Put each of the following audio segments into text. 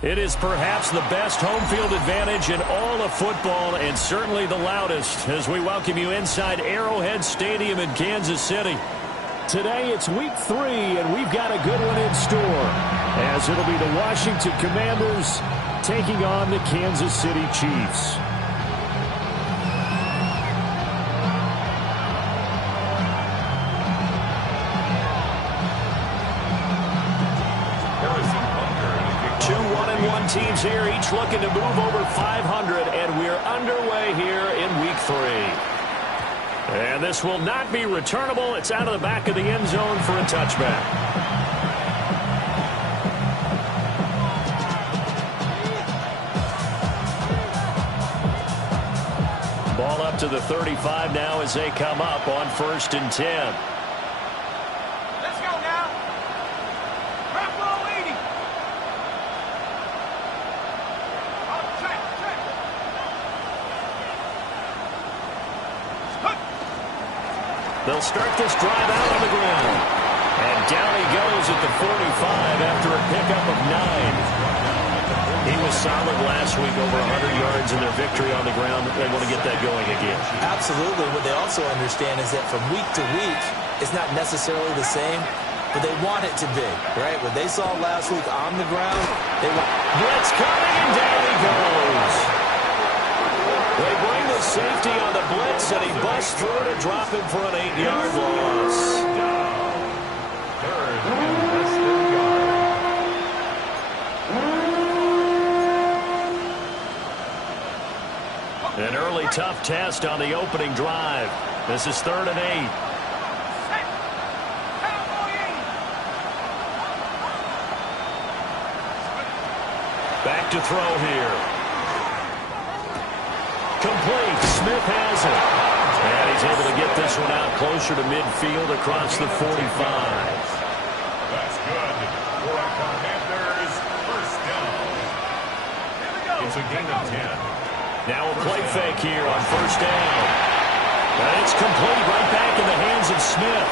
It is perhaps the best home field advantage in all of football and certainly the loudest as we welcome you inside Arrowhead Stadium in Kansas City. Today it's week 3 and we've got a good one in store as it'll be the Washington Commanders taking on the Kansas City Chiefs. Teams here, each looking to move over 500, and we're underway here in week 3. And this will not be returnable. It's out of the back of the end zone for a touchback. Ball up to the 35 now as they come up on 1st and 10. They'll start this drive out on the ground. And down he goes at the 45 after a pickup of 9. He was solid last week, over 100 yards in their victory on the ground. They want to get that going again. Absolutely. What they also understand is that from week to week, it's not necessarily the same, but they want it to be, right? What they saw last week on the ground, they want... Blitz coming, and down he goes. They bring the safety on the blitz, and he busts through to drop him for an 8-yard loss. An early tough test on the opening drive. This is 3rd and 8. Back to throw here. Complete. Smith has it. And he's able to get this one out closer to midfield across the 45. That's good. For our Commanders, 1st down. It's a gain of 10. Now a play fake here on 1st down. And it's complete right back in the hands of Smith.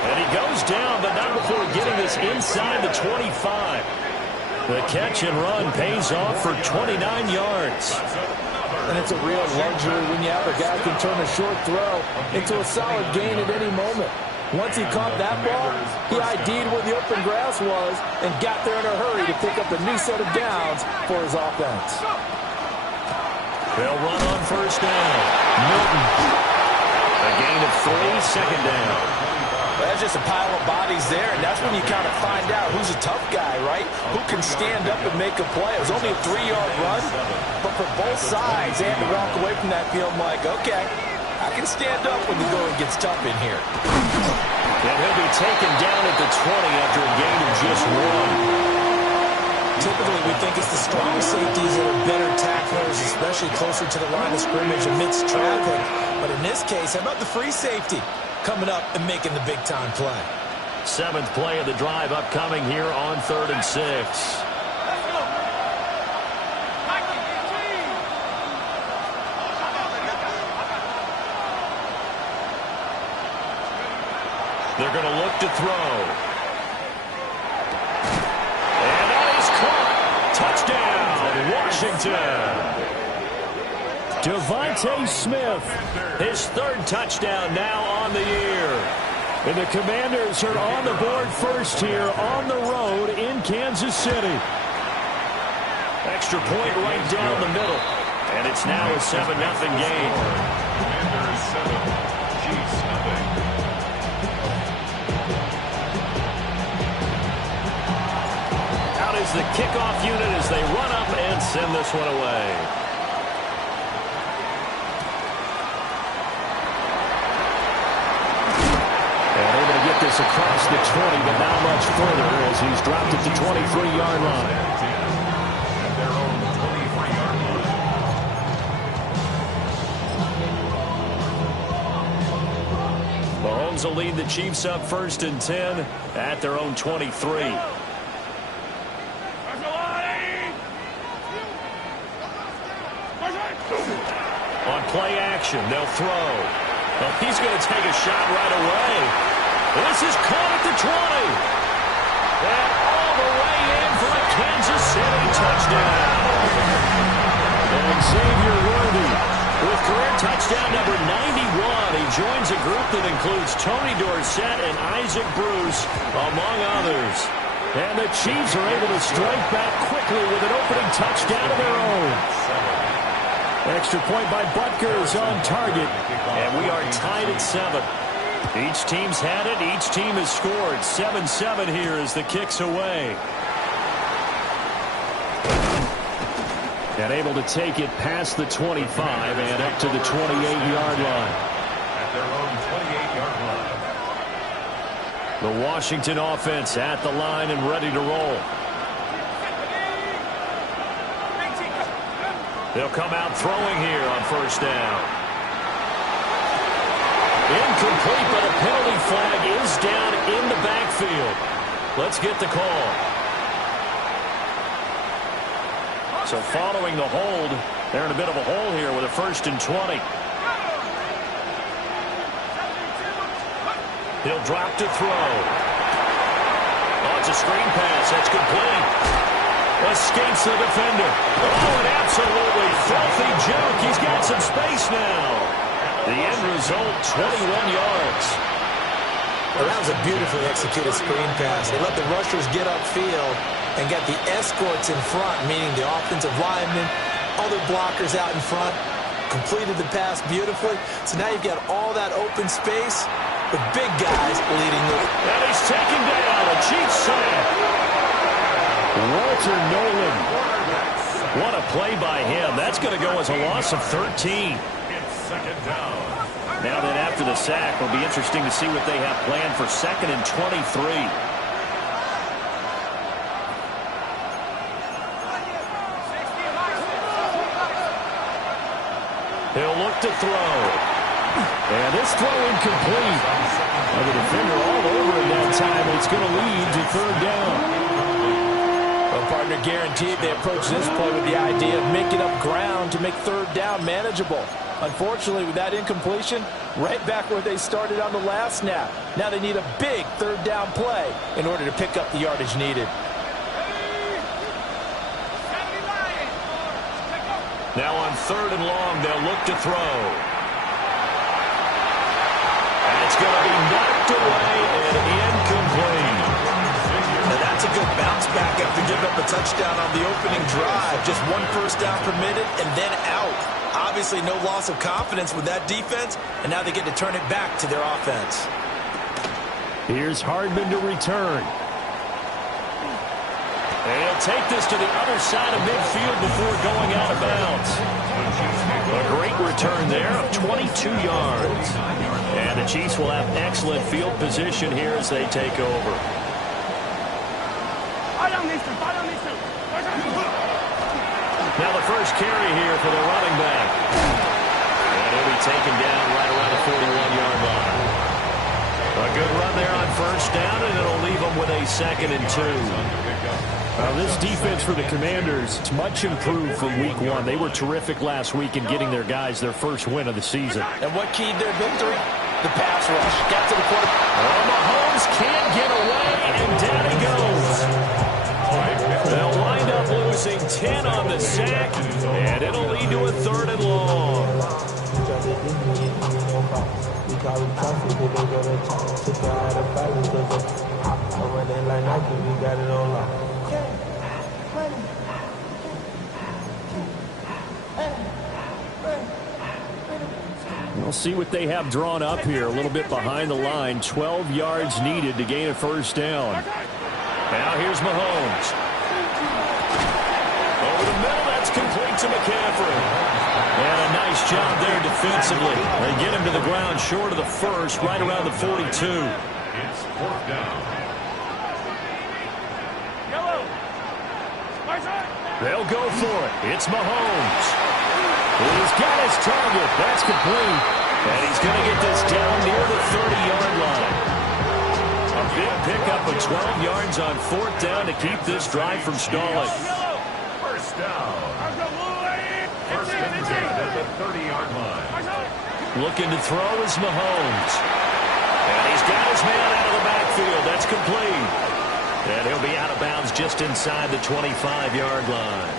And he goes down, but not before getting this inside the 25. The catch and run pays off for 29 yards. And it's a real luxury when you have a guy who can turn a short throw into a solid gain at any moment. Once he caught that ball, he ID'd where the open grass was and got there in a hurry to pick up a new set of downs for his offense. They'll run on 1st down. Milton. A gain of 3, 2nd down. That's just a pile of bodies there, and that's when you kind of find out who's a tough guy, right? Who can stand up and make a play. It was only a 3-yard run, but for both sides, they had to walk away from that field like, okay, I can stand up when the going gets tough in here. And he'll be taken down at the 20 after a gain of just 1. Typically, we think it's the strong safeties that are better tacklers, especially closer to the line of scrimmage amidst traffic. But in this case, how about the free safety coming up and making the big-time play? 7th play of the drive upcoming here on 3rd and 6. They're going to look to throw. And that is caught. Touchdown, Washington. Devontae Smith, his 3rd touchdown now on the year. And the Commanders are on the board first here on the road in Kansas City. Extra point right down the middle. And it's now a 7-0 game. Commanders 7, Chiefs nothing. Out is the kickoff unit as they run up and send this one away. This across the 20, but not much further as he's dropped it to 23-yard line. At their own 23-yard line. Mahomes will lead the Chiefs up 1st and 10 at their own 23. On play action, they'll throw. Well, he's going to take a shot right away. This is caught at the 20. And all the way in for a Kansas in a touchdown. And Xavier Worthy with career touchdown number 91. He joins a group that includes Tony Dorsett and Isaac Bruce, among others. And the Chiefs are able to strike back quickly with an opening touchdown of their own. Extra point by Butker is on target. And we are tied at 7. Each team's had it. Each team has scored. 7-7 here as the kick's away. And able to take it past the 25 and up to the 28-yard line. At their own 28-yard line. The Washington offense at the line and ready to roll. They'll come out throwing here on first down. Incomplete, but a penalty flag is down in the backfield. Let's get the call. So following the hold, they're in a bit of a hole here with a 1st and 20. He'll drop to throw. Oh, it's a screen pass. That's complete. Escapes the defender. Oh, an absolutely filthy juke. He's got some space now. The end result, 21 yards. Well, that was a beautifully executed screen pass. They let the rushers get upfield and get the escorts in front, meaning the offensive linemen, other blockers out in front, completed the pass beautifully. So now you've got all that open space with big guys leading the... And he's taken down, a Chiefs sack. Walter Nolan. What a play by him. That's going to go as a loss of 13. It's 2nd down. Now then, after the sack, it'll be interesting to see what they have planned for 2nd and 23. He'll look to throw. And this throw incomplete. And the defender all over it that time. It's going to lead to 3rd down. Well, partner, guaranteed they approach this play with the idea of making up ground to make 3rd down manageable. Unfortunately, with that incompletion, right back where they started on the last snap. Now they need a big 3rd down play in order to pick up the yardage needed. Now on 3rd and long, they'll look to throw. And it's going to be knocked away and incomplete. Now that's a good bounce back after giving up a touchdown on the opening drive. Just 1 first down permitted and then out. Obviously no loss of confidence with that defense, and now they get to turn it back to their offense. Here's Hardman to return. And he'll take this to the other side of midfield before going out of bounds. A great return there of 22 yards. And the Chiefs will have excellent field position here as they take over. Now the first carry here for the running back. And he'll be taken down right around the 41-yard line. A good run there on first down, and it'll leave them with a 2nd and 2. This defense for the Commanders is much improved from week 1. They were terrific last week in getting their guys their first win of the season. And what keyed their victory? The pass rush. Got to the quarterback. Oh, Mahomes can't get away, and down he goes. They'll wind up losing 10 on the sack, and it'll lead to a 3rd and long. We'll see what they have drawn up here. A little bit behind the line. 12 yards needed to gain a first down. Now here's Mahomes. Over the middle, that's complete to McCaffrey. And a nice job there defensively. They get him to the ground short of the first, right around the 42. It's 4th down. They'll go for it. It's Mahomes. He's got his target. That's complete. And he's going to get this down near the 30-yard line. A big pickup of 12 yards on 4th down to keep this drive from stalling. First down. First and 10 at the 30-yard line. Looking to throw is Mahomes. And he's got his man out of the backfield. That's complete. And he'll be out of bounds just inside the 25-yard line.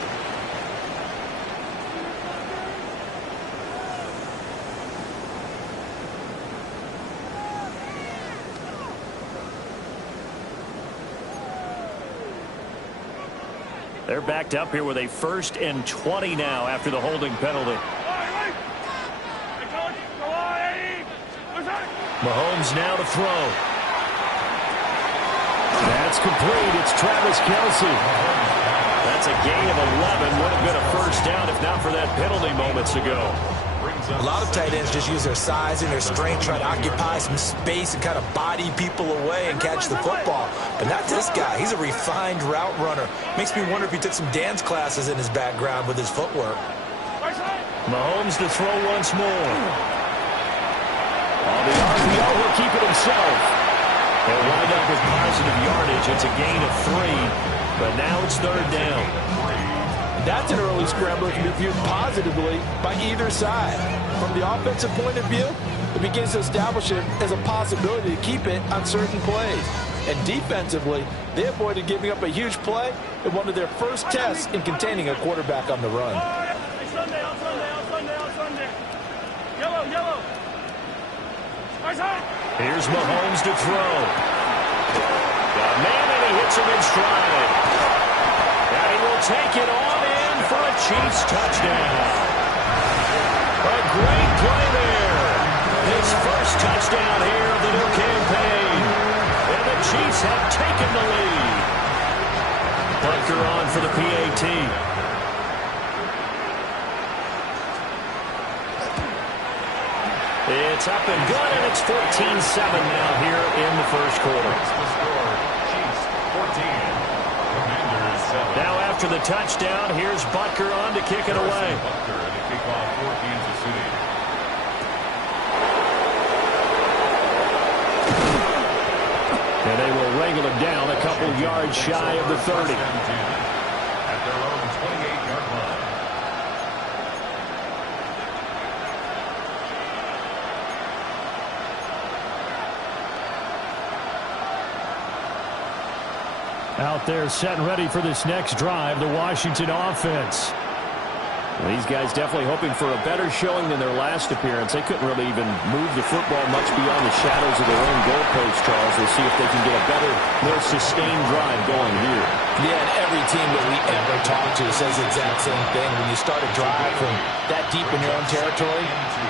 They're backed up here with a 1st and 20 now after the holding penalty. Mahomes now to throw. That's complete. It's Travis Kelce. That's a gain of 11. Would have been a first down if not for that penalty moments ago. A lot of tight ends just use their size and their strength, try to occupy some space and kind of body people away and catch the football. But not this guy. He's a refined route runner. Makes me wonder if he took some dance classes in his background with his footwork. Mahomes to throw once more. On the RPO, he'll keep it himself. He'll wind up with positive yardage. It's a gain of 3, but now it's 3rd down. That's an early scrambler that can be viewed positively by either side. From the offensive point of view, it begins to establish it as a possibility to keep it on certain plays. And defensively, they avoided giving up a huge play in one of their first tests in containing a quarterback on the run. Here's Mahomes to throw. Got a man, and he hits him in stride. And he will take it on in for a Chiefs touchdown. A great play there. His first touchdown here of the new campaign. And the Chiefs have taken the lead. Bunker on for the PAT. It's up and good, and it's 14-7 now here in the first quarter. Chiefs 14. Commanders 7. Now after the touchdown, here's Butker on to kick it away. Butker to kick off for Kansas City. And they will wrangle him down a couple yards shy of the 30. At their own 28-yard line. Out there set and ready for this next drive, the Washington offense. These guys definitely hoping for a better showing than their last appearance. They couldn't really even move the football much beyond the shadows of their own goalpost, Charles. We'll see if they can get a better, more sustained drive going here. Yeah, and every team that we ever talk to says the exact same thing. When you start a drive from that deep in your own territory,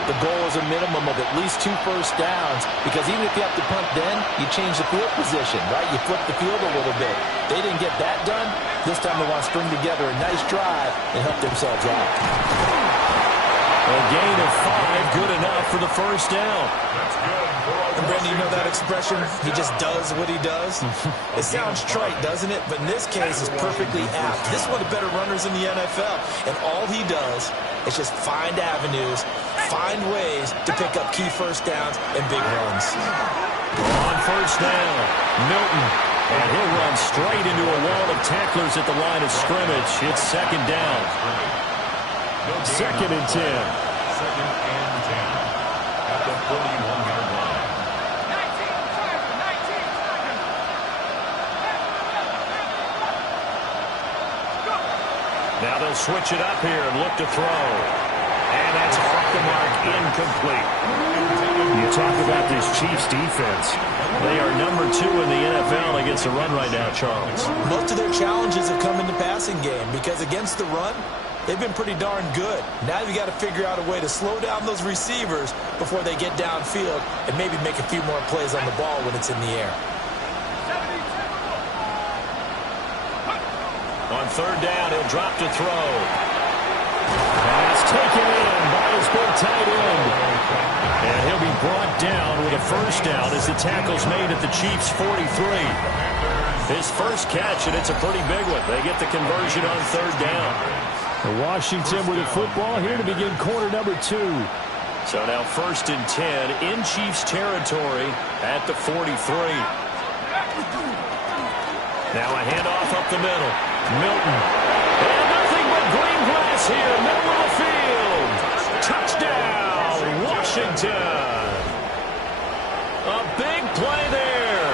the goal is a minimum of at least 2 first downs, because even if you have to punt then, you change the field position, right? You flip the field a little bit. They didn't get that done. This time they want to string together a nice drive and help themselves out. A gain of 5, good enough for the first down. That's good. And Brandon, you know that expression? He just does what he does. It sounds trite, doesn't it? But in this case, it's perfectly apt. This is one of the better runners in the NFL. And all he does is just find avenues, find ways to pick up key first downs and big runs. On first down, Milton. And he'll run straight into a wall of tacklers at the line of scrimmage. It's 2nd down. 2nd and 10. 2nd and 10. At the 41-yard line. Now they'll switch it up here and look to throw. And that's off the mark, incomplete. You talk about this Chiefs defense. They are number 2 in the NFL against the run right now, Charles. Most of their challenges have come in the passing game because against the run, they've been pretty darn good. Now you've got to figure out a way to slow down those receivers before they get downfield and maybe make a few more plays on the ball when it's in the air. On 3rd down, he'll drop to throw. Pass taken in by his big tight end. And he'll be brought down with a first down as the tackle's made at the Chiefs' 43. His first catch, and it's a pretty big one. They get the conversion on 3rd down. Washington with the football here to begin quarter number 2. So now 1st and 10 in Chiefs territory at the 43. Now a handoff up the middle. Milton. And nothing but green grass here, middle of the field. Touchdown, Washington. A big play there.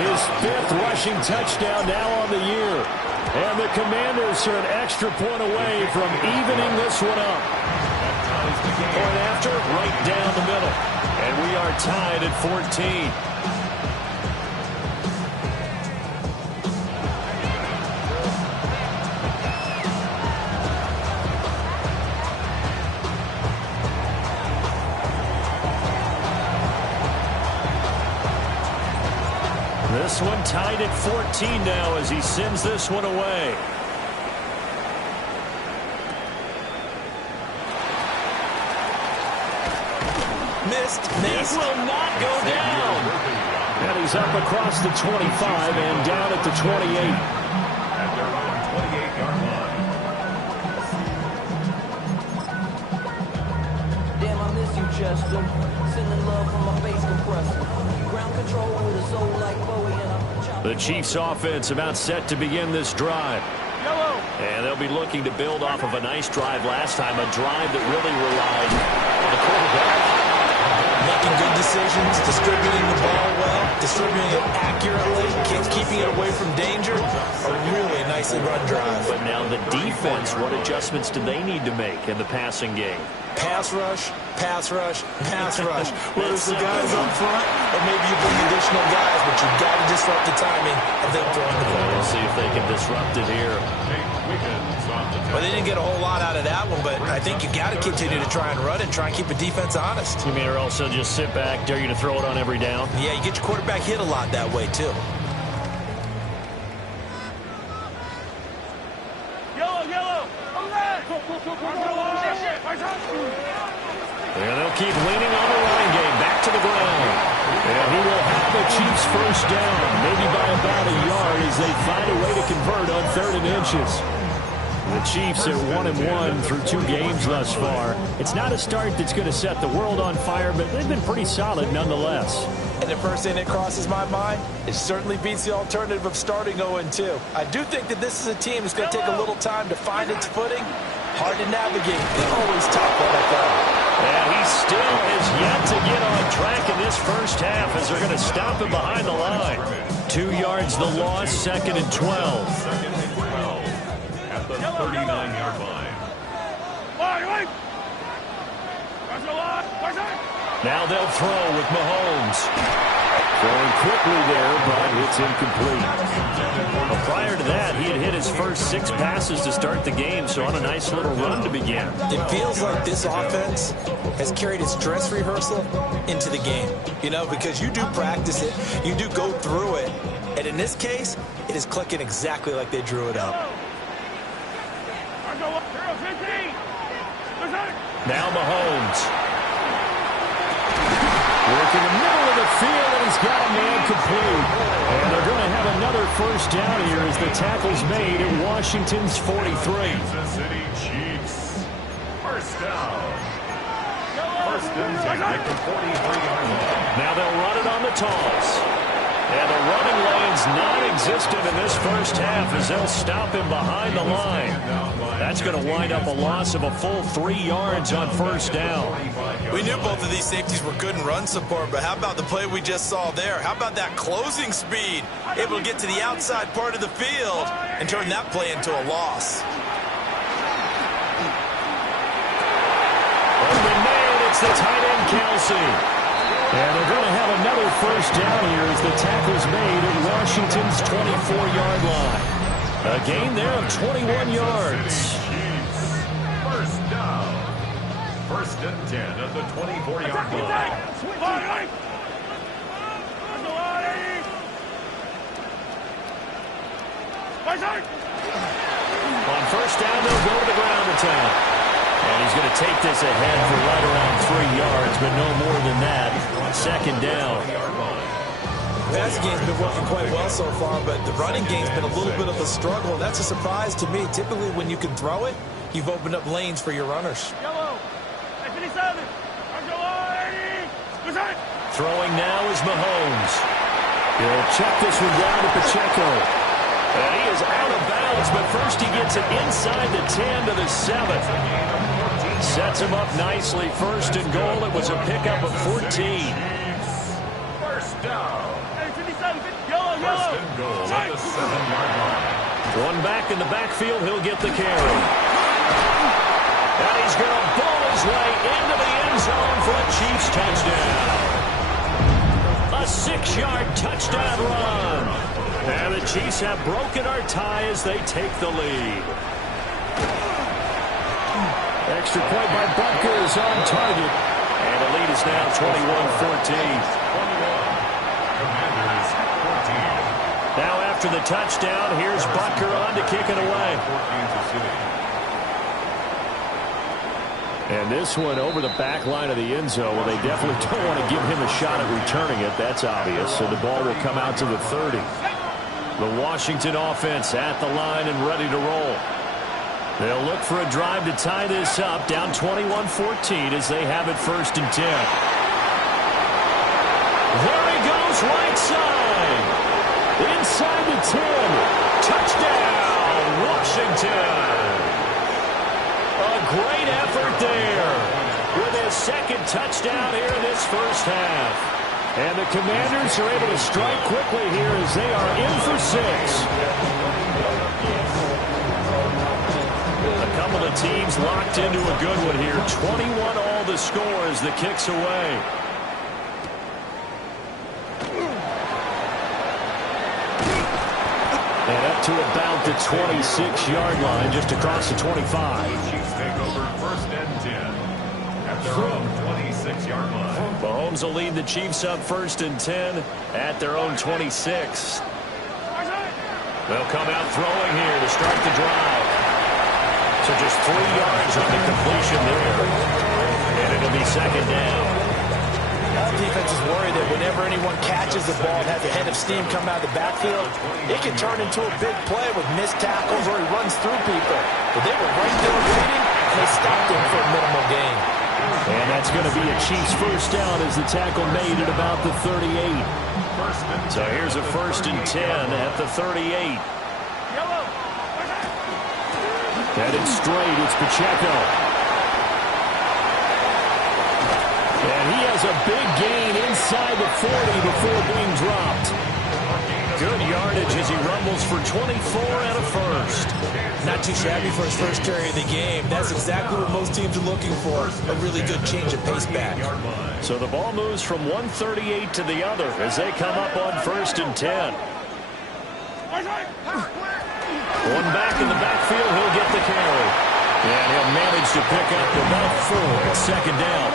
His his 5th rushing touchdown now on the year. And the Commanders are an extra point away from evening this one up. Point after, right down the middle. And we are tied at 14. This one tied at 14 now as he sends this one away. Missed. He will not go down. And he's up across the 25 and down at the 28. At their own 28-yard line. Damn, I miss you, Chester. Sending love from my face compressor. Ground control with a soul like Bowie and the Chiefs offense about set to begin this drive. And they'll be looking to build off of a nice drive last time, a drive that really relied on the quarterback. Making good decisions, distributing the ball well, distributing it accurately, keeping it away from danger. A really nicely run drive. But now the defense, what adjustments do they need to make in the passing game? Pass rush, pass rush, pass rush. Whether it's the guys up front or maybe you bring additional guys, but you've got to disrupt the timing of them throwing the ball. We'll see if they can disrupt it here. Well, they didn't get a whole lot out of that one, but I think you got to continue to try and run and try and keep the defense honest. You mean or also just sit back, dare you to throw it on every down? Yeah, you get your quarterback hit a lot that way, too. And they'll keep leaning on the running game. Back to the ground. And he will have the Chiefs first down, maybe by about a yard as they find a way to convert on 3rd and inches. The Chiefs are 1-1 through 2 games thus far. It's not a start that's going to set the world on fire, but they've been pretty solid nonetheless. And the first thing that crosses my mind, it certainly beats the alternative of starting 0-2. I do think that this is a team that's going to take a little time to find its footing. Hard to navigate. It's always tough NFL. And he still has yet to get on track in this first half as they're going to stop him behind the line. 2 yards the loss, 2nd and 12. At the 39-yard line. Now they'll throw with Mahomes. Throwing quickly there, but it's incomplete. Well, prior to that, he had hit his first 6 passes to start the game, so on a nice little run to begin. It feels like this offense has carried its dress rehearsal into the game. You know, because you do practice it, you do go through it, and in this case, it is clicking exactly like they drew it up. Now Mahomes. Working the middle of the field, and he's got a man complete. And they're going to have another first down here as the tackle's made at Washington's 43. Kansas City Chiefs. First down. First and 10 at the 43-yard line. Now they'll run it on the toss. And the running lane's non-existent in this first half as they'll stop him behind the line. That's going to wind up a loss of a full 3 yards on first down. We knew both of these safeties were good in run support, but how about the play we just saw there? How about that closing speed? Able to get to the outside part of the field and turn that play into a loss. Open man, it's the tight end, Kelsey. And they're going to have another first down here as the tackle's made at Washington's 24-yard line. A gain there of 21 yards. First down. First and 10 at the 24-yard line. On first down, they'll go to the ground attack. And he's going to take this ahead for right around 3 yards, but no more than that. Second down. The passing game's been working quite well so far, but the running game's been a little bit of a struggle. That's a surprise to me. Typically, when you can throw it, you've opened up lanes for your runners. Throwing now is Mahomes. He'll check this one down to Pacheco. And he is out of bounds, but first he gets it inside the 10 to the 7. Sets him up nicely. First and goal. It was a pickup of 14. First down. First and goal at the 7-yard line. One back in the backfield, he'll get the carry. And he's going to ball his way into the end zone for a Chiefs touchdown. A 6-yard touchdown run. And the Chiefs have broken our tie as they take the lead. Extra point by Butker is on target. And the lead is now 21-14. 21. Commanders 14. Now after the touchdown, here's Butker on to kick it away. 14-0. And this one over the back line of the end zone. Well, they definitely don't want to give him a shot at returning it. That's obvious. So the ball will come out to the 30. The Washington offense at the line and ready to roll. They'll look for a drive to tie this up, down 21-14 as they have it first and 10. There he goes, right side. Inside the 10. Touchdown, Washington. A great effort there with his second touchdown here in this first half. And the Commanders are able to strike quickly here as they are in for 6. A couple of teams locked into a good one here. 21 all the score as the kick's away. And up to about the 26-yard line, just across the 25. Chiefs take over first and 10 at their own 26-yard line. Mahomes will lead the Chiefs up first and 10 at their own 26. They'll come out throwing here to start the drive. So just 3 yards on the completion there. And it'll be second down. The defense is worried that whenever anyone catches the ball and has a head of steam come out of the backfield, it can turn into a big play with missed tackles or he runs through people. But they were right there waiting, and they stopped him for a minimal gain. And that's going to be a Chiefs first down as the tackle made at about the 38. So here's a first and 10 at the 38. Headed straight, it's Pacheco. And he has a big gain inside the 40 before being dropped. Good yardage as he rumbles for 24 and a first. Not too shabby for his first carry of the game. That's exactly what most teams are looking for, a really good change of pace back. So the ball moves from 138 to the other as they come up on first and 10. One back in the backfield, he'll get the carry. And he'll manage to pick up about 4 at second down.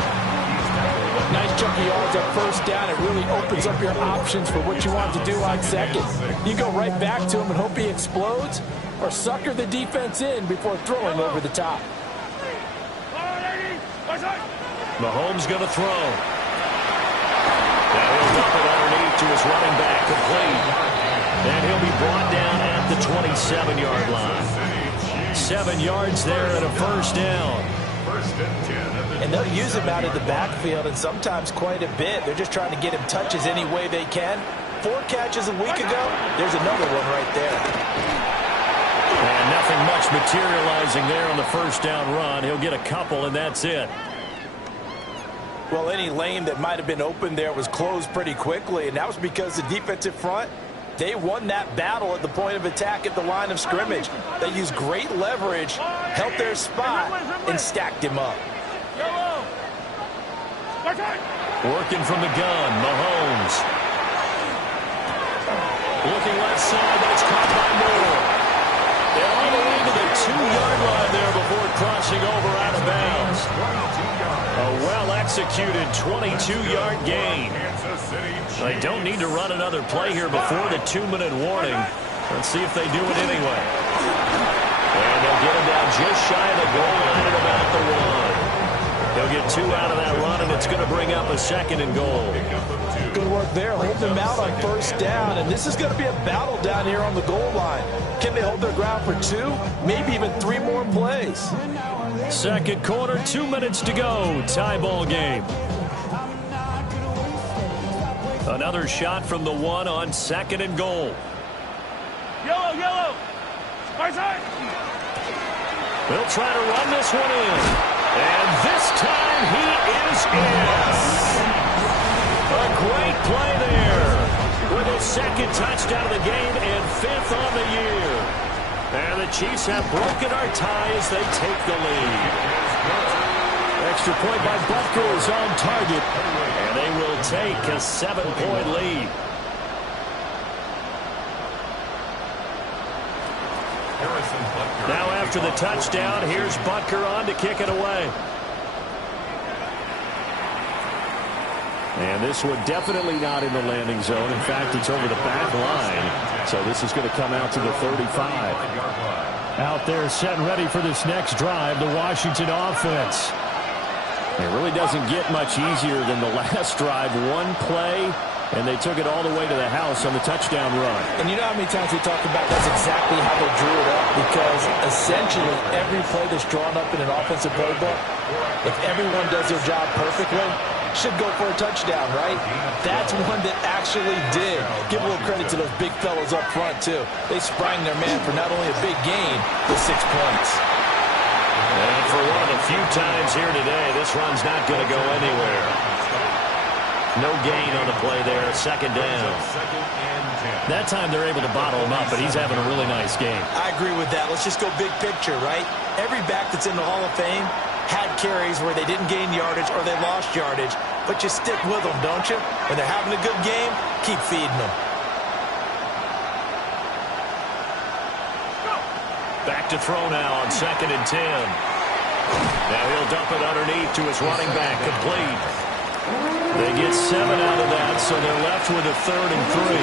Nice chunky yards at first down. It really opens up your options for what you want to do on second. You go right back to him and hope he explodes, or sucker the defense in before throwing over the top. Mahomes going to throw. Now he'll dump it underneath to his running back, complete. And he'll be brought down at the 27-yard line. 7 yards there and a first down. And they'll use him out of the backfield, and sometimes quite a bit. They're just trying to get him touches any way they can. 4 catches a week ago. There's another one right there. And nothing much materializing there on the first down run. He'll get a couple, and that's it. Well, any lane that might have been open there was closed pretty quickly, and that was because the defensive front, they won that battle at the point of attack at the line of scrimmage. They used great leverage, held their spot, and stacked him up. Working from the gun, Mahomes. Looking left side, that's caught by Moore. And all the way to the 2-yard line there before crossing over out of bounds. A well-executed 22-yard gain. They don't need to run another play here before the 2-minute warning. Let's see if they do it anyway. And they'll get him down just shy of the goal line at about the 1. They'll get 2 out of that run, and it's going to bring up a second and goal. Good work there, holding them out on first down, and this is going to be a battle down here on the goal line. Can they hold their ground for 2, maybe even 3 more plays? Second quarter, 2 minutes to go. Tie ball game. Another shot from the 1 on second and goal. Yellow. Right side. They'll try to run this one in. And this time he is in. A great play there with his second touchdown of the game and 5th on the year. And the Chiefs have broken our tie as they take the lead. Extra point by Butker is on target. And they will take a 7-point lead. Now after the touchdown, here's Butker on to kick it away. And this one definitely not in the landing zone. In fact, it's over the back line. So this is going to come out to the 35. Out there set and ready for this next drive, the Washington offense. It really doesn't get much easier than the last drive. One play, and they took it all the way to the house on the touchdown run. And you know how many times we talked about that's exactly how they drew it up? Because essentially every play that's drawn up in an offensive playbook, if everyone does their job perfectly, should go for a touchdown, right? That's one that actually did. Give a little credit to those big fellows up front, too. They sprang their man for not only a big gain, but 6 points. And for one of the few times here today, this run's not going to go anywhere. No gain on the play there, second down. That time they're able to bottle him up, but he's having a really nice game. I agree with that. Let's just go big picture, right? Every back that's in the Hall of Fame had carries where they didn't gain yardage or they lost yardage, but you stick with them, don't you? When they're having a good game, keep feeding them. Back to throw now on 2nd and 10. Now he'll dump it underneath to his running back, complete. They get 7 out of that, so they're left with a 3rd and 3.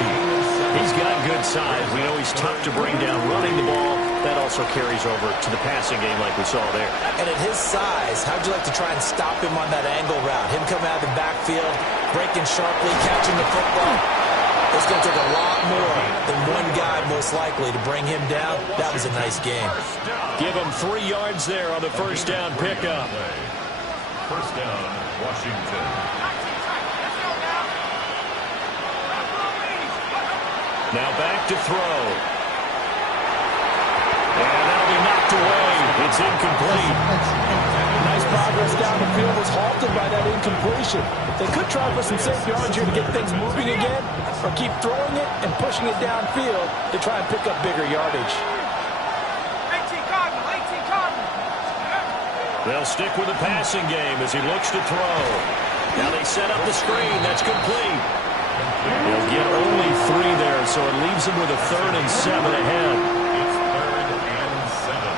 He's got good size. We know he's tough to bring down running the ball. That also carries over to the passing game like we saw there. And at his size, how'd you like to try and stop him on that angle route? Him coming out of the backfield, breaking sharply, catching the football. It's going to take a lot more than one guy most likely to bring him down. That was a nice game. Give him 3 yards there on the first down pickup. First down, Washington. Now back to throw. And that'll be knocked away. It's incomplete. Nice progress down the field was halted by that incompletion. They could try for some safe yards here to get things moving again, or keep throwing it and pushing it downfield to try and pick up bigger yardage. 18 Cardinal. They'll stick with the passing game as he looks to throw. Now they set up the screen. That's complete. They'll get only 3 there, so it leaves them with a 3rd and 7 ahead. It's 3rd and 7.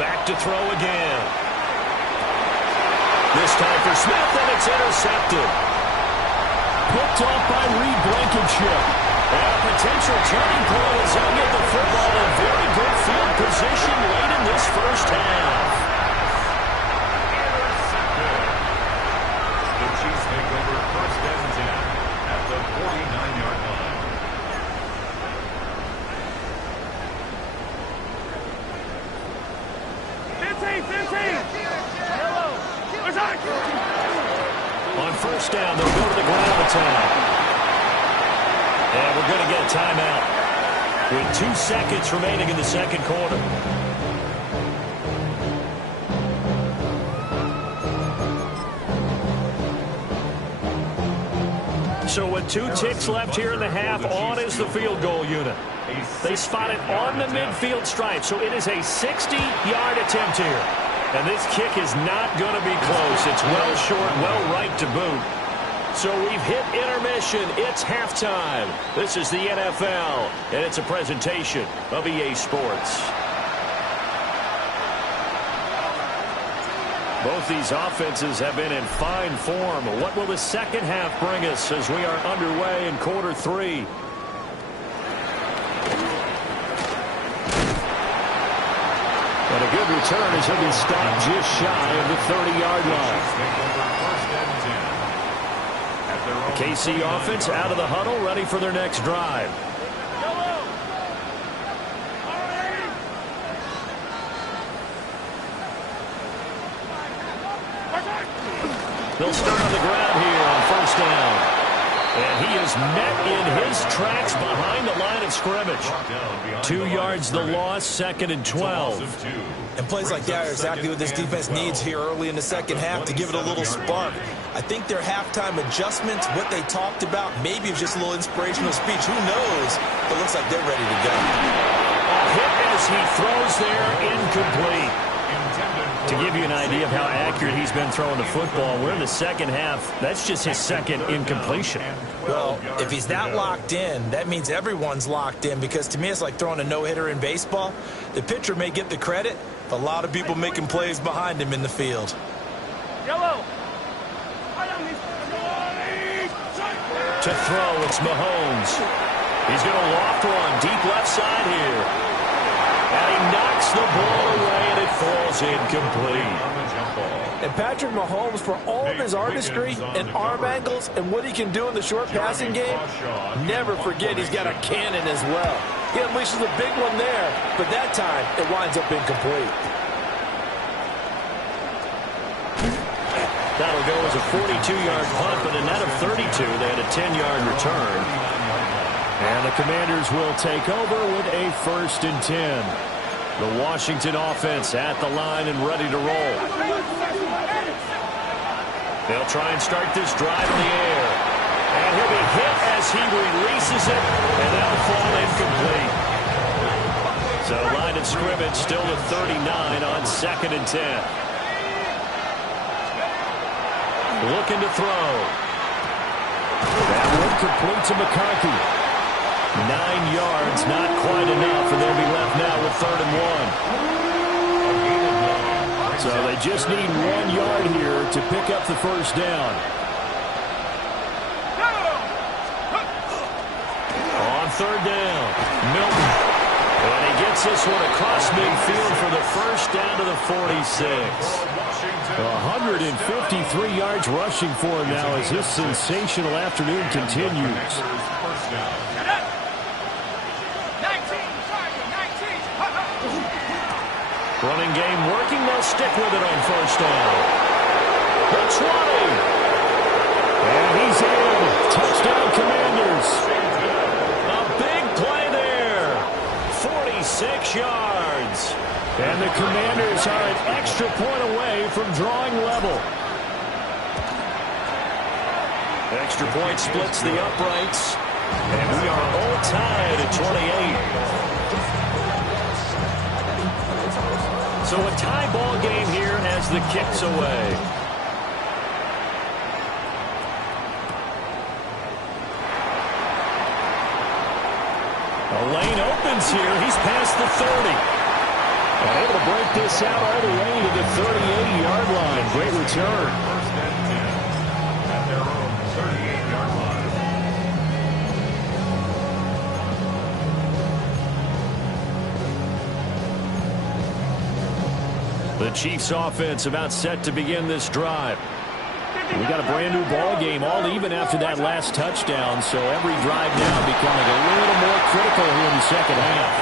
Back to throw again. This time for Smith, and it's intercepted. Picked off by Reed Blankenship. And a potential turning point as he'll get the football in very good field position late in this first half. The Chiefs make over 1st and 10 at the 49-yard line. On first down, they'll go to the ground attack. And we're going to get a timeout with 2 seconds remaining in the second quarter. So with 2 ticks left here in the half, on is the field goal unit. They spot it on the midfield stripe, so it is a 60-yard attempt here. And this kick is not going to be close. It's well short, well right to boot. So we've hit intermission. It's halftime. This is the NFL, and it's a presentation of EA Sports. Both these offenses have been in fine form. What will the second half bring us as we are underway in quarter 3? And a good return as he'll be stopped just shy of the 30-yard line. KC offense out of the huddle, ready for their next drive. They'll start on the ground here on first down. And he is met in his tracks behind the line of scrimmage. 2 yards the loss, 2nd and 12. And plays like that are exactly what this defense needs here early in the second half to give it a little spark. I think their halftime adjustments, what they talked about, maybe it was just a little inspirational speech. Who knows? But it looks like they're ready to go. A hit as he throws there, incomplete. To give you an idea of how accurate he's been throwing the football, we're in the second half. That's just his second incompletion. Well, if he's that locked in, that means everyone's locked in, because to me it's like throwing a no-hitter in baseball. The pitcher may get the credit, but a lot of people making plays behind him in the field. Yellow. To throw, it's Mahomes. He's going to loft one deep left side here. And he knocks the ball away, and it falls incomplete. And Patrick Mahomes, for all of his artistry and arm angles and what he can do in the short passing game, never forget he's got a cannon as well. He unleashes a big one there, but that time it winds up incomplete. That'll go as a 42-yard punt, but a net of 32. They had a 10-yard return. And the Commanders will take over with a 1st and 10. The Washington offense at the line and ready to roll. They'll try and start this drive in the air. And he'll be hit as he releases it, and that'll fall incomplete. So line of scrimmage still at 39 on 2nd and 10. Looking to throw. That one complete to McCarthy. 9 yards, not quite enough, and they'll be left now with 3rd and 1. So they just need 1 yard here to pick up the first down. On 3rd down, Milton. And he gets this one across midfield for the first down to the 46. 153 yards rushing for him now as this sensational afternoon continues. Running game working. They'll stick with it on 1st down. The 20. And he's in. Touchdown, Commanders. A big play there. 46 yards. And the Commanders are an extra point away from drawing level. Extra point splits the uprights. And we are all tied at 28. So a tie ball game here as the kick's away. A lane opens here. He's past the 30. And able to break this out all the way to the 38-yard line. Great return. At their own 38-yard line. The Chiefs offense about set to begin this drive. We got a brand new ball game, all even after that last touchdown, so every drive now becoming a little more critical here in the second half.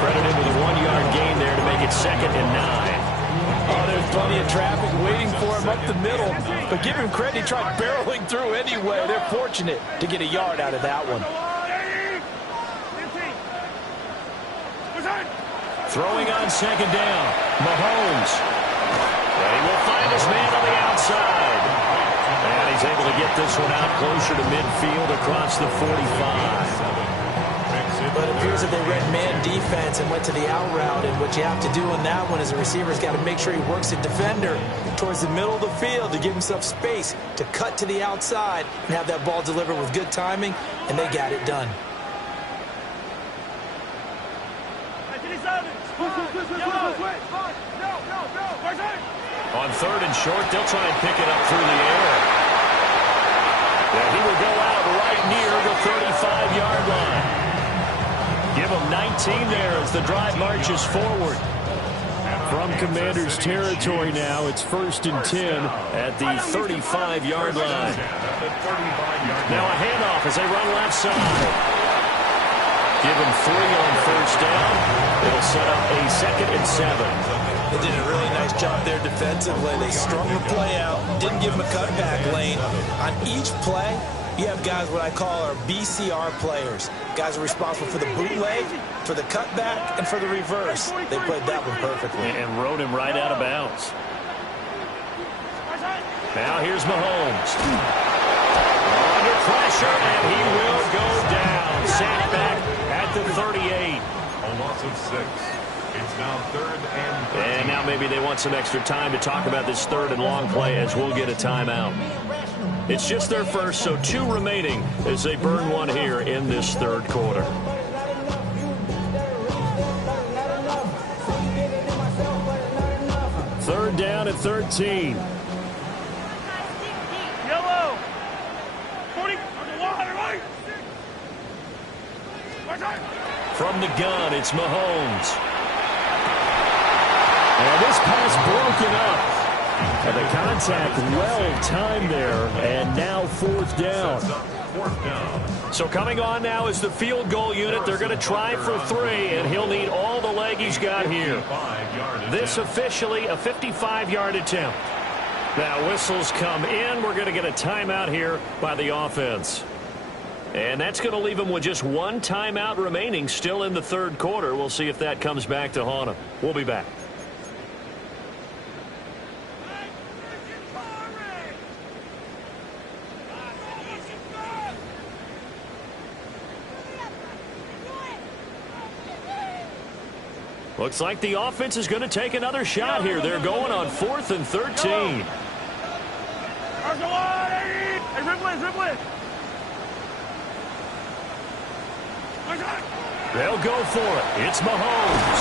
Credited with a 1-yard gain there to make it 2nd and 9. Oh, there's plenty of traffic waiting for him up the middle, but give him credit, he tried barreling through anyway. They're fortunate to get a yard out of that one. Throwing on 2nd down, Mahomes. And he will find his man on the outside. And he's able to get this one out closer to midfield across the 45. But it appears that they read man defense and went to the out route, and what you have to do in that one is a receiver's got to make sure he works a defender towards the middle of the field to give himself space to cut to the outside and have that ball delivered with good timing, and they got it done. On 3rd and short, they'll try and pick it up through the air. And he will go out right near the 35-yard line. Give him 19 there as the drive marches forward. From Commanders territory now, it's 1st and 10 at the 35-yard line. Now a handoff as they run left side. Give him 3 on 1st down. It'll set up a 2nd and 7. They did a really nice job there defensively. They strung the play out, didn't give him a cutback lane. On each play, you have guys what I call our BCR players. Guys are responsible for the bootleg, for the cutback, and for the reverse. They played that one perfectly. And rode him right out of bounds. Now here's Mahomes. Under pressure, and he will go down. Sacked back at the 38. A loss of 6. It's now 3rd and 13. And now maybe they want some extra time to talk about this 3rd and long play as we'll get a timeout. It's just their first, so 2 remaining as they burn one here in this 3rd quarter. Third down at 13. Yellow. 40. Right. From the gun, it's Mahomes. And this pass broken up. And the contact well-timed there, and now 4th down. So coming on now is the field goal unit. They're going to try for 3, and he'll need all the leg he's got here. This officially a 55-yard attempt. Now whistles come in. We're going to get a timeout here by the offense. And that's going to leave him with just 1 timeout remaining still in the 3rd quarter. We'll see if that comes back to haunt him. We'll be back. Looks like the offense is going to take another shot here. They're going on 4th and 13. Hey, Ripley. They'll go for it. It's Mahomes.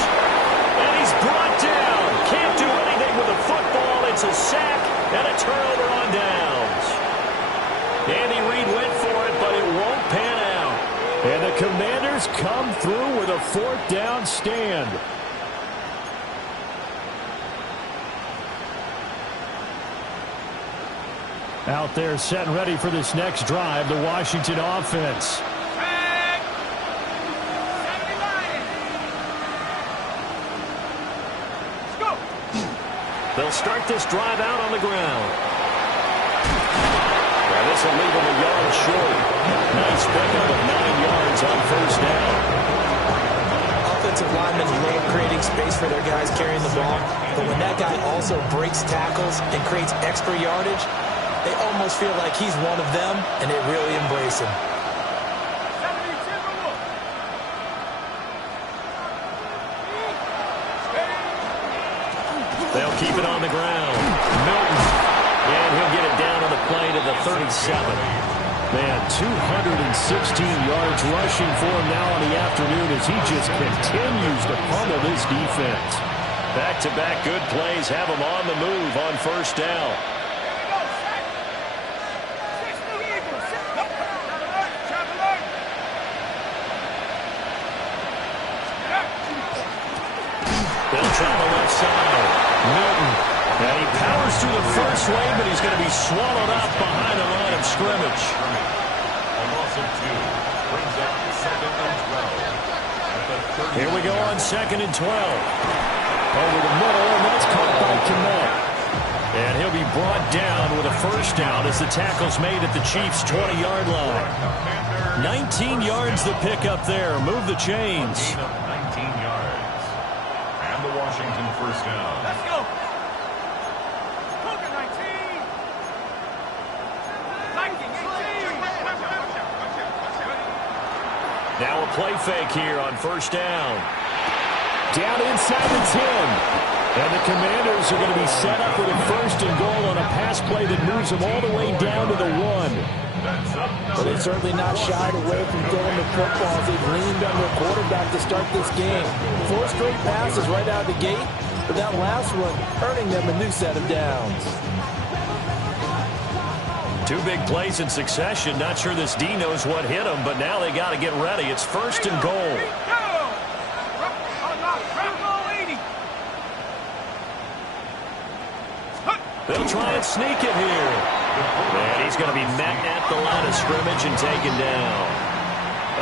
And he's brought down. Can't do anything with the football. It's a sack and a turnover on downs. Andy Reid went for it, but it won't pan out. And the Commanders come through with a 4th down stand. Out there set and ready for this next drive, the Washington offense. They'll start this drive out on the ground. Now this will leave them a yard short. Nice pickup of 9 yards on 1st down. Offensive linemen love creating space for their guys carrying the ball, but when that guy also breaks tackles and creates extra yardage, they almost feel like he's one of them, and they really embrace him. They'll keep it on the ground. Milton. And he'll get it down on the play to the 37. Man, 216 yards rushing for him now on the afternoon as he just continues to pummel this defense. Back-to-back good plays have him on the move on 1st down. They'll try the left side. Milton. And he powers through the first lane, but he's going to be swallowed up behind the line of scrimmage. A loss of 2. Brings up 2nd and 12. Here we go on 2nd and 12. Over the middle, and that's caught by Kmet. And he'll be brought down with a 1st down as the tackle's made at the Chiefs' 20-yard line. 19 yards the pick up there. Move the chains. 19 yards. And the Washington 1st down. Let's go. Hook 19. 19. Now a play fake here on 1st down. Down inside the 10. And the Commanders are going to be set up with a 1st and goal on a pass play that moves them all the way down to the 1. But they've certainly not shied away from throwing the football as they've leaned on their quarterback to start this game. 4 straight passes right out of the gate, but that last one earning them a new set of downs. 2 big plays in succession. Not sure this D knows what hit him, but now they got to get ready. It's 1st and goal. They'll try and sneak it here. And he's going to be met at the line of scrimmage and taken down.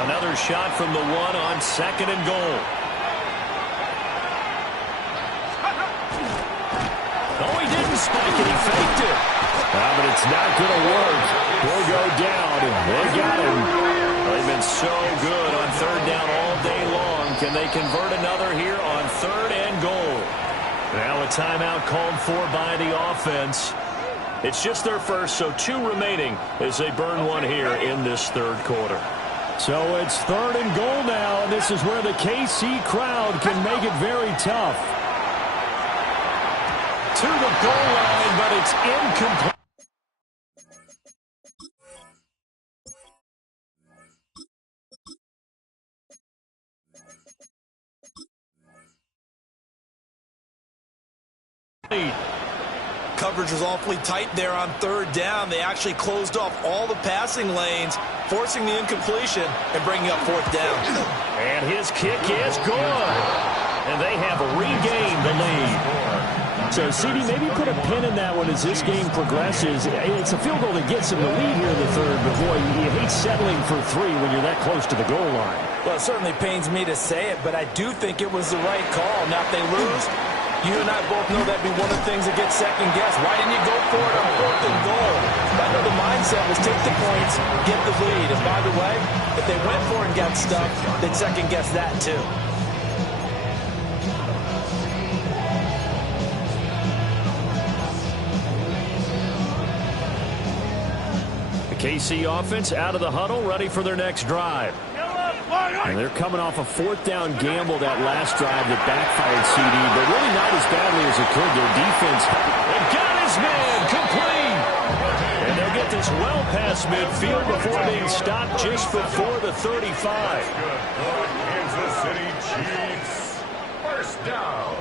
Another shot from the 1 on 2nd and goal. and he faked it. But it's not going to work. He'll go down, and they got him. They've been so good on third down all day long. Can they convert another here on third and goal? Now a timeout called for by the offense. It's just their first, so 2 remaining as they burn one here in this third quarter. So it's third and goal now, and this is where the KC crowd can make it very tough. To the goal line, but it's incomplete. Coverage was awfully tight there on third down. They actually closed off all the passing lanes, forcing the incompletion and bringing up fourth down. And his kick is good. And they have regained the lead. So, CD, maybe put a pin in that one as this game progresses. It's a field goal that gets him the lead here in the third, but, boy, you hate settling for 3 when you're that close to the goal line. Well, it certainly pains me to say it, but I do think it was the right call. Now, if they lose, you and I both know that'd be one of the things that gets second-guessed. Why didn't you go for it on fourth and goal? I know the mindset was take the points, get the lead. And by the way, if they went for it and got stuck, they'd second-guess that too. The KC offense out of the huddle, ready for their next drive. And they're coming off a fourth down gamble that last drive that backfired, CD, but really not as badly as it could. Their defense, they got his man complete. And they'll get this well past midfield before being stopped just before the 35. Kansas City Chiefs. First down.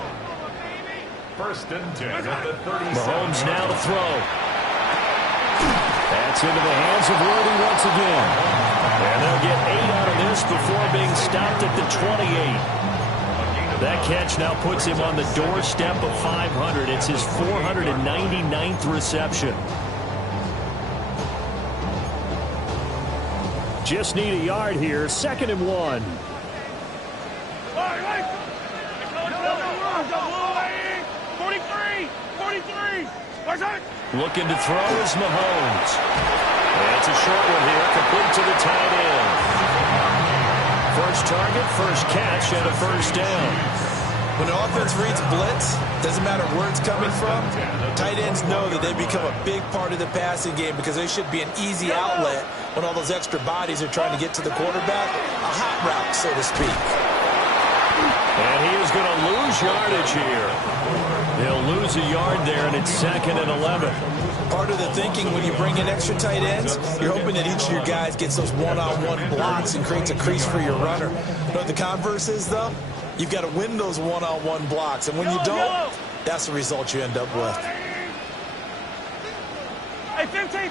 First and 10 at the 37. Mahomes now to throw. That's into the hands of Worthy once again. And they'll get 8 out of this before being stopped at the 28. That catch now puts him on the doorstep of 500. It's his 499th reception. Just need a yard here. 2nd and 1. Looking to throw is Mahomes. And it's a short one here, complete to the tight end. First target, first catch, and a first down. When the offense reads blitz, doesn't matter where it's coming from, tight ends know that they become a big part of the passing game because they should be an easy outlet when all those extra bodies are trying to get to the quarterback. A hot route, so to speak. And he is going to lose yardage here. They'll lose a yard there, and it's 2nd and 11. Part of the thinking when you bring in extra tight ends, you're hoping that each of your guys gets those one-on-one blocks and creates a crease for your runner. You know what the converse is, though? You've got to win those one-on-one blocks, and when you don't, that's the result you end up with. Hey, 15.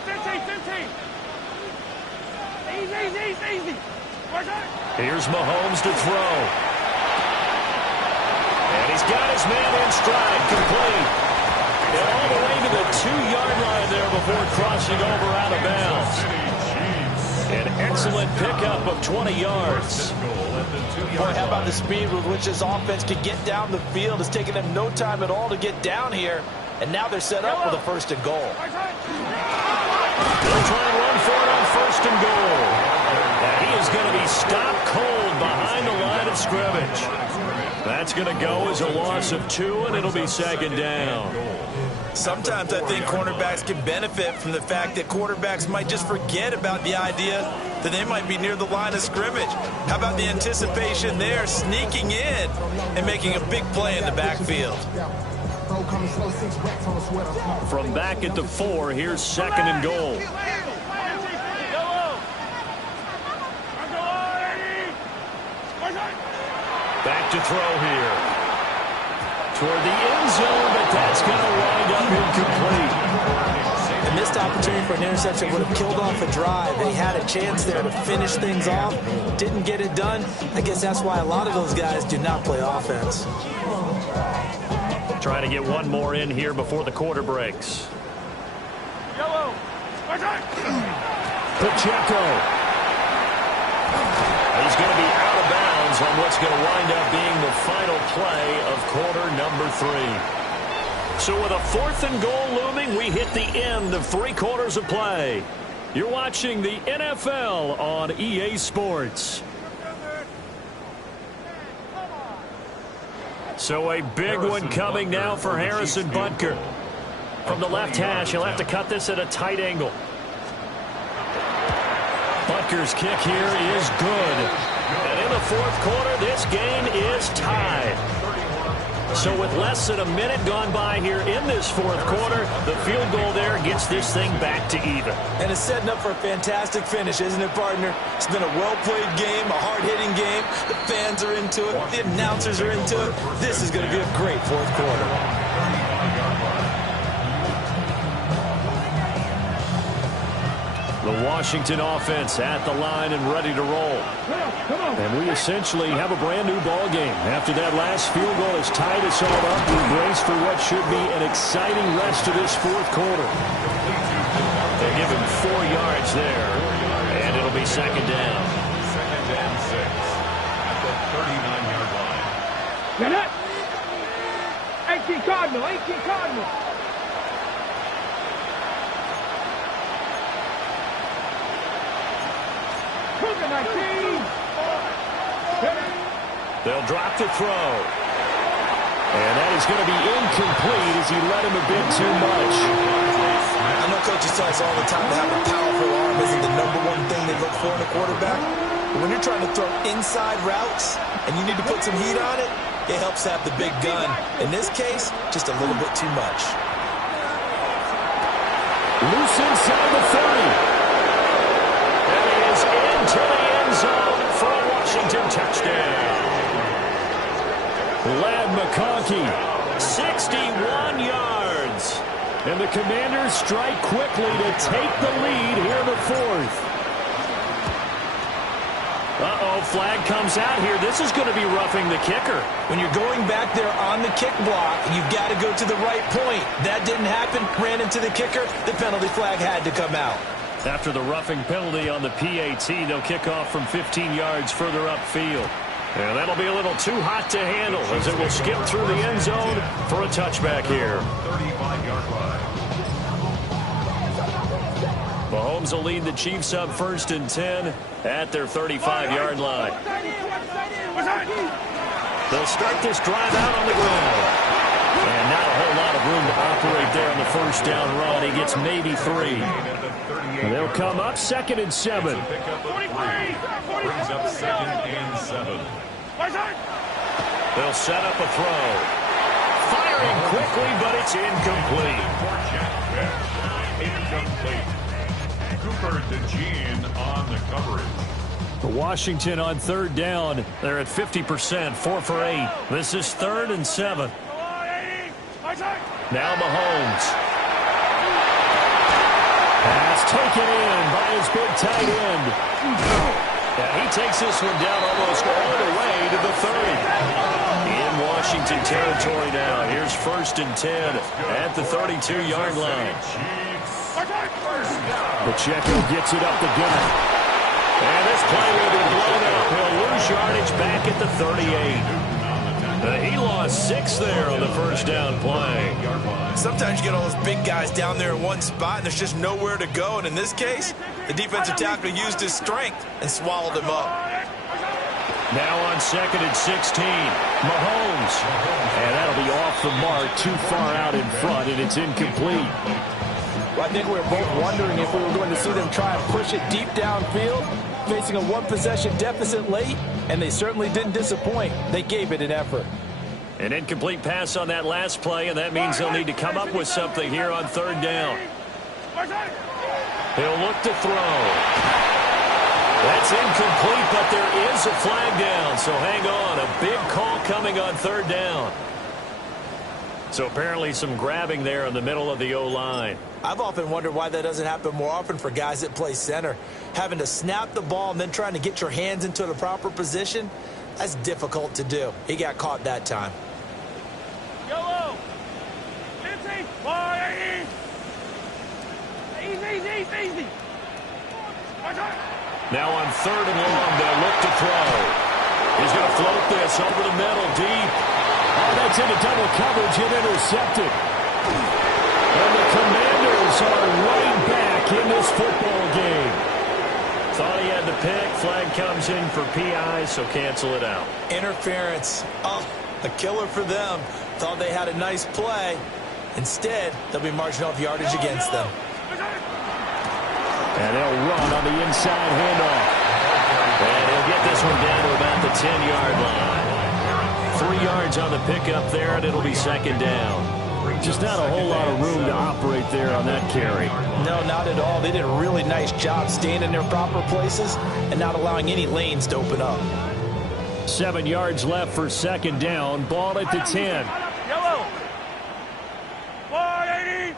Easy. Here's Mahomes to throw. And he's got his man in stride, complete. And all the way to the 2-yard line there before crossing over out of bounds. An excellent pickup of 20 yards. Boy, how about the speed with which this offense can get down the field? It's taken them no time at all to get down here. And now they're set up with a 1st and goal. They'll try and run for it on 1st and goal. And he is going to be stopped cold behind the line of scrimmage. That's going to go as a loss of 2, and it'll be 2nd down. Sometimes I think cornerbacks can benefit from the fact that quarterbacks might just forget about the idea that they might be near the line of scrimmage. How about the anticipation there, sneaking in and making a big play in the backfield? From back at the 4, here's 2nd and goal. Back to throw here. Toward the end zone, but that's going to wind up incomplete. A missed opportunity for an interception would have killed off a drive. They had a chance there to finish things off. Didn't get it done. I guess that's why a lot of those guys do not play offense. Trying to get one more in here before the quarter breaks. Pacheco. He's going to be out of bounds on what's going to wind up being the final play of quarter number 3. So with a 4th and goal looming, we hit the end of 3 quarters of play. You're watching the NFL on EA Sports. So a big one coming now for Harrison Butker. From the left hash, he'll have to cut this at a tight angle. Butker's kick here is good. And in the 4th quarter, this game is tied. So with less than a minute gone by here in this 4th quarter, the field goal there gets this thing back to even. And it's setting up for a fantastic finish, isn't it, partner? It's been a well-played game, a hard-hitting game. The fans are into it. The announcers are into it. This is going to be a great 4th quarter. The Washington offense at the line and ready to roll. And we essentially have a brand new ball game. After that last field goal has tied us all up, we brace for what should be an exciting rest of this 4th quarter. They give him 4 yards there, and it'll be 2nd down. 2nd and 6 at the 39-yard line. Get it! 18 Cardinal, 18 Cardinal. They'll drop the throw. And that is going to be incomplete as he let him a bit too much. I know coaches tell us all the time to have a powerful arm isn't the #1 thing they look for in a quarterback. But when you're trying to throw inside routes and you need to put some heat on it, it helps to have the big gun. In this case, just a little bit too much. Loose inside the 30. And he is into the end zone for a Washington touchdown. Lad McConkey, 61 yards. And the Commanders strike quickly to take the lead here in the 4th. Uh-oh, flag comes out here. This is going to be roughing the kicker. When you're going back there on the kick block, you've got to go to the right point. That didn't happen. Ran into the kicker. The penalty flag had to come out. After the roughing penalty on the PAT, they'll kick off from 15 yards further upfield. And that'll be a little too hot to handle as it will skip through the end zone for a touchback here. 35-yard line. Mahomes will lead the Chiefs up 1st and 10 at their 35-yard line. They'll start this drive out on the ground. And not a whole lot of room to operate there on the 1st down run. He gets maybe 3. And they'll come up 2nd and 7. Brings up 2nd and 7. They'll set up a throw. Firing quickly, but it's incomplete. Incomplete. Cooper DeJean on the coverage. Washington on 3rd down. They're at 50%, 4 for 8. This is 3rd and 7. Now Mahomes. Pass taken in by his big tight end. And he takes this one down almost all the way to the 30. In Washington territory now. Here's 1st and 10 at the 32-yard line. Pacheco gets it up the gut. And this play will be blown up. He'll lose yardage back at the 38. He lost 6 there on the 1st down play. Sometimes you get all those big guys down there in one spot, and there's just nowhere to go. And in this case, the defensive tackle used his strength and swallowed him up. Now on 2nd and 16, Mahomes. And that'll be off the mark, too far out in front, and it's incomplete. Well, I think we were both wondering if we were going to see them try and push it deep downfield, facing a 1-possession deficit late, and they certainly didn't disappoint. They gave it an effort. An incomplete pass on that last play, and that means they'll need to come up with something here on 3rd down. He'll look to throw. That's incomplete, but there is a flag down, so hang on. A big call coming on 3rd down. So apparently some grabbing there in the middle of the O-line. I've often wondered why that doesn't happen more often for guys that play center. Having to snap the ball and then trying to get your hands into the proper position, that's difficult to do. He got caught that time. Yellow. Easy. Easy. Now on 3rd and long, they'll look to throw. He's going to float this over the middle deep. Oh, that's into double coverage and intercepted. And the Commanders are right back in this football game. Thought he had the pick. Flag comes in for PI, so cancel it out. Interference. Oh, a killer for them. Thought they had a nice play. Instead, they'll be marching off yardage against them. And they'll run on the inside handoff. And he'll get this one down to about the 10-yard line. 3 yards on the pickup there, and it'll be second down. Just not a whole lot of room to operate there on that carry. No, not at all. They did a really nice job staying in their proper places and not allowing any lanes to open up. 7 yards left for second down. Ball at the 10. Yellow. 180.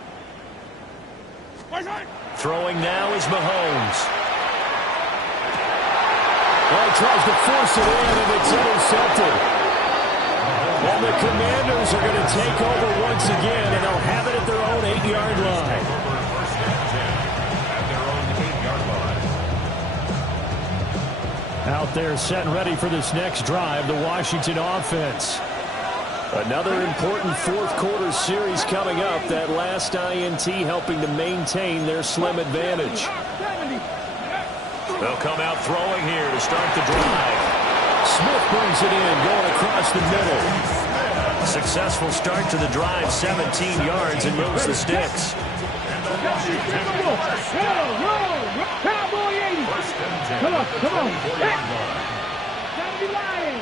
Throwing now is Mahomes. Well, he tries to force it in, and it's intercepted. And the Commanders are going to take over once again, and they'll have it at their own 8-yard line. Out there set and ready for this next drive, the Washington offense. Another important fourth-quarter series coming up. That last INT helping to maintain their slim advantage. They'll come out throwing here to start the drive. Smith brings it in, going across the middle. Successful start to the drive, 17 yards, and moves the sticks. Cowboy 80. Come on, come on. Gotta be lying.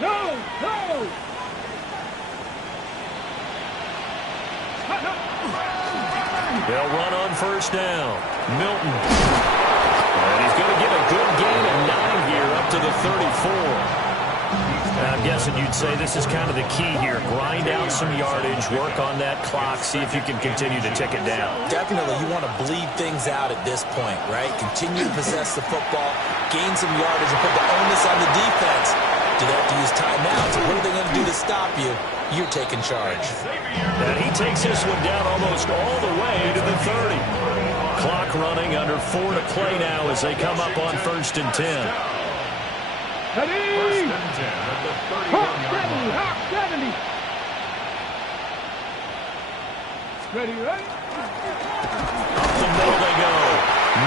No, no. They'll run on first down. Milton. And he's going to get a good gain of 9 here up to the 34. I'm guessing you'd say this is kind of the key here. Grind out some yardage, work on that clock, see if you can continue to tick it down. Definitely, you want to bleed things out at this point, right? Continue to possess the football, gain some yardage, and put the onus on the defense. Do they have to use timeouts, or what are they going to do to stop you? You're taking charge. And he takes this one down almost all the way to the 30. Clock running, under 4 to play now as they come up on 1st and 10. Ready? Hawk 70, Hawk 70. Ready, ready? Up the middle they go.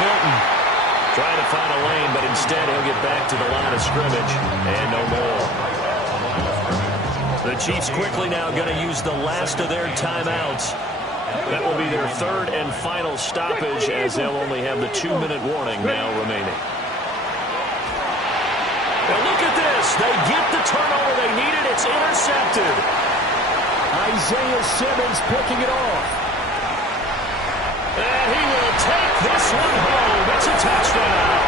Milton trying to find a lane, but instead he'll get back to the line of scrimmage. And no more. The Chiefs quickly now going to use the last of their timeouts. That will be their 3rd and final stoppage, as they'll only have the 2-minute warning now remaining. Now look at this. They get the turnover they needed. It's intercepted. Isaiah Simmons picking it off. And he will take this one home. It's a touchdown.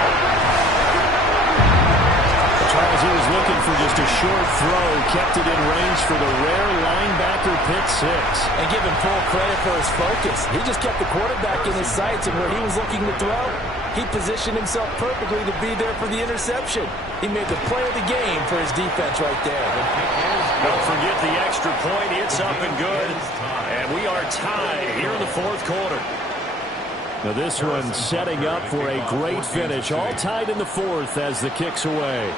Charles, he was looking for just a short throw, kept it in range for the rare linebacker pick 6. And give him full credit for his focus. He just kept the quarterback in his sights, and where he was looking to throw, he positioned himself perfectly to be there for the interception. He made the play of the game for his defense right there. Don't forget the extra point. It's up and good. And we are tied here in the 4th quarter. Now this one setting up for a great finish. All tied in the 4th as the kick's away.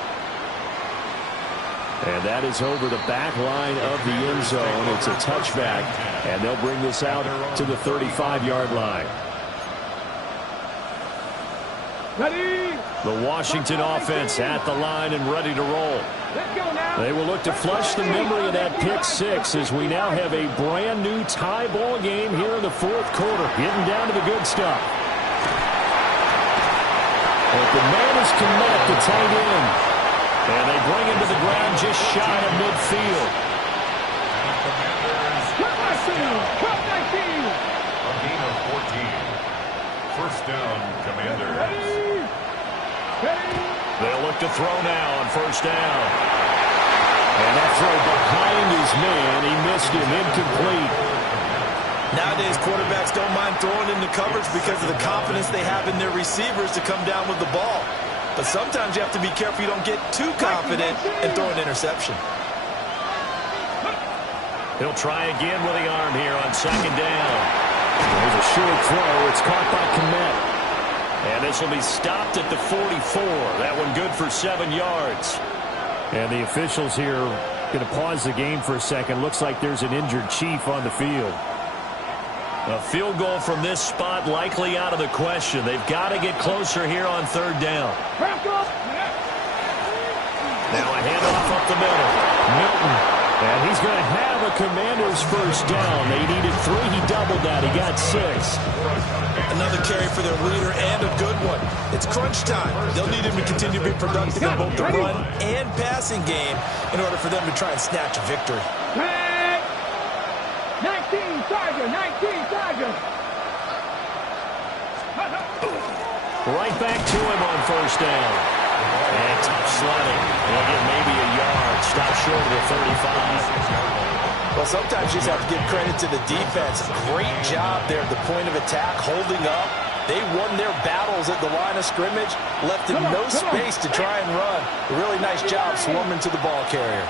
And that is over the back line of the end zone. It's a touchback, and they'll bring this out to the 35-yard line. Ready? The Washington offense at the line and ready to roll. Let's go now. They will look to flush the memory of that pick 6 as we now have a brand new tie ball game here in the 4th quarter. Getting down to the good stuff. But the man is Komet, the tight end. And they bring him to the ground just shy of midfield. Cut 19. A gain of 14. First down, Commanders. Ready? Ready? They'll look to throw now on first down. And that throw behind his man. He missed him, incomplete. Nowadays, quarterbacks don't mind throwing into coverage because of the confidence they have in their receivers to come down with the ball. But sometimes you have to be careful you don't get too confident and throw an interception. He'll try again with the arm here on second down. There's a short throw. It's caught by Komet. And this will be stopped at the 44. That one good for 7 yards. And the officials here Going to pause the game for a second. Looks like there's an injured Chief on the field. A field goal from this spot likely out of the question. They've got to get closer here on third down. Now a handoff up the middle. Milton. And he's going to have a Commanders first down. They needed 3. He doubled that. He got 6. Another carry for their leader and a good one. It's crunch time. They'll need him to continue to be productive in both the run and passing game in order for them to try and snatch a victory. 19 Tiger, 19 Tiger. Right back to him on first down. And tough sledding. They'll get maybe a yard. Stop short of the 35. Well, sometimes you just have to give credit to the defense. Great job there at the point of attack, holding up. They won their battles at the line of scrimmage, left him no space to try and run. A really nice job swarming to the ball carrier.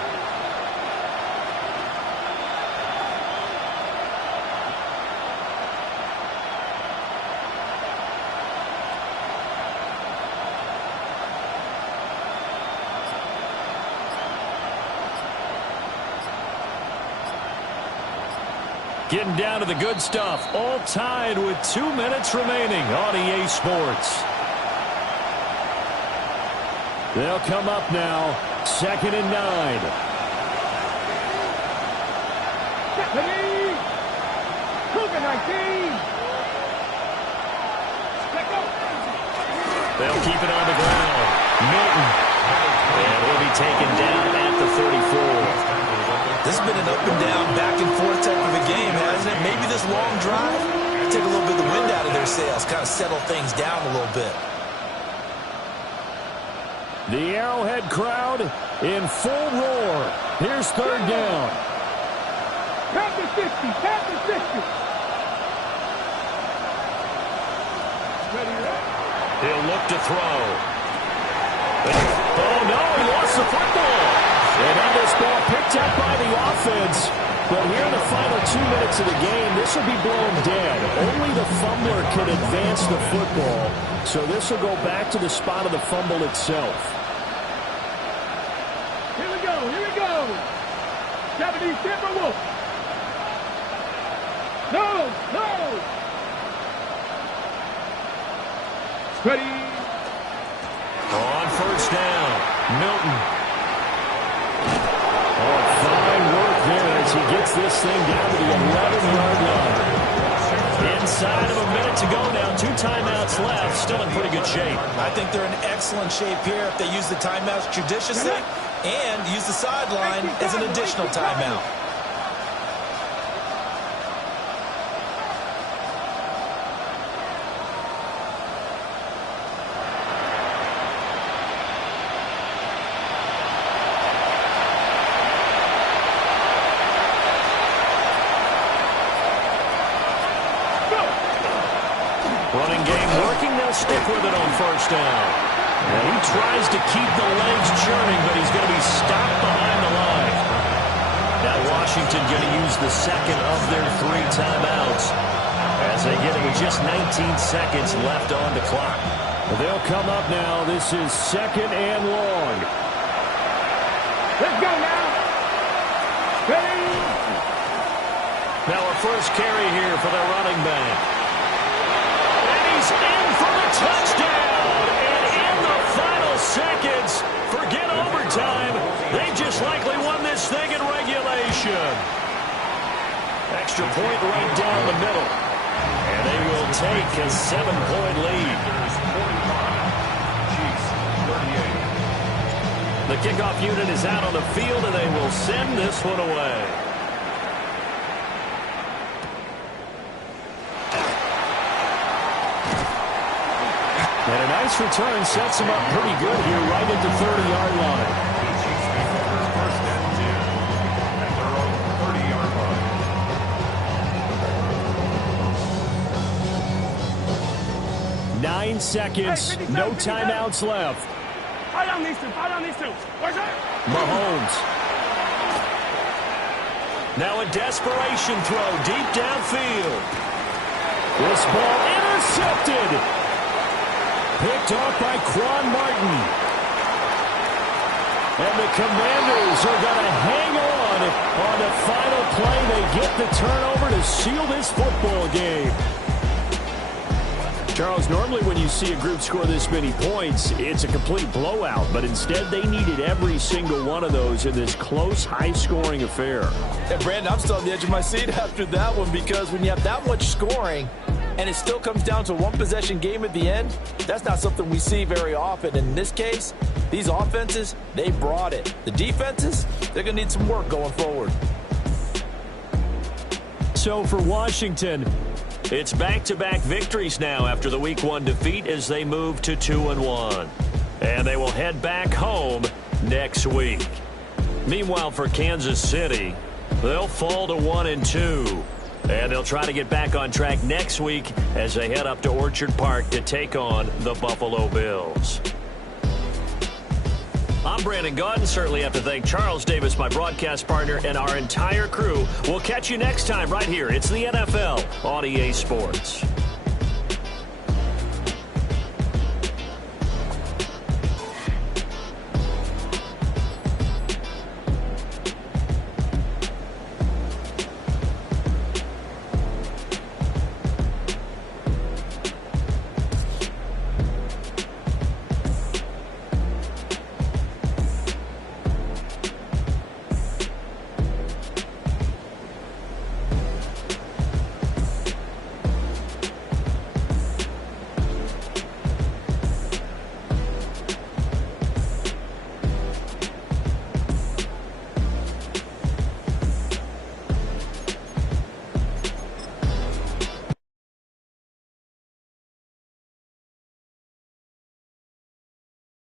Getting down to the good stuff. All tied with 2 minutes remaining on EA Sports. They'll come up now. 2nd and 9. They'll keep it on the ground. Milton. And he'll be taken down at the 34. This has been an up and down, back and forth type of a game, hasn't it? Maybe this long drive, take a little bit of the wind out of their sails, kind of settle things down a little bit. The Arrowhead crowd in full roar. Here's third down. Panther 50, Panther 50. He'll look to throw. Oh, no, he lost the football. And then this ball picked up by the offense. But here in the final 2 minutes of the game, this will be blown dead. Only the fumbler can advance the football. So this will go back to the spot of the fumble itself. Here we go, here we go. 70 Timberwolf. No, no. Ready. On first down, Milton. Oh, fine work there as he gets this thing down to the 11-yard line. Inside of a minute to go now. 2 timeouts left. Still in pretty good shape. I think they're in excellent shape here if they use the timeouts judiciously and use the sideline as an additional timeout. Running game working. They'll stick with it on first down. And he tries to keep the legs churning, but he's going to be stopped behind the line. Now Washington going to use the second of their 3 timeouts as they get it with just 19 seconds left on the clock. They'll come up now. This is 2nd and long. Let's go now. Ready. Now a first carry here for their running back. He's in for the touchdown, and in the final seconds, forget overtime, they just likely won this thing in regulation. Extra point right down the middle, and they will take a 7-point lead. The kickoff unit is out on the field, and they will send this one away. And a nice return sets him up pretty good here right at the 30-yard line. First and 10 at their own 30-yard line. 9 seconds, no timeouts left. Fight on these two, fight on these two. Where's that? Mahomes. Now a desperation throw deep downfield. This ball intercepted. Picked off by Quan Martin. And the Commanders are going to hang on the final play. They get the turnover to seal this football game. Charles, normally when you see a group score this many points, it's a complete blowout. But instead, they needed every single one of those in this close, high-scoring affair. And, Brandon, I'm still on the edge of my seat after that one because when you have that much scoring and it still comes down to a one-possession game at the end, that's not something we see very often. In this case, these offenses, they brought it. The defenses, they're going to need some work going forward. So for Washington, it's back-to-back victories now after the Week 1 defeat as they move to 2-1. And they will head back home next week. Meanwhile, for Kansas City, they'll fall to 1-2. And they'll try to get back on track next week as they head up to Orchard Park to take on the Buffalo Bills. I'm Brandon Gaudin. Certainly have to thank Charles Davis, my broadcast partner, and our entire crew. We'll catch you next time right here. It's the NFL on EA Sports.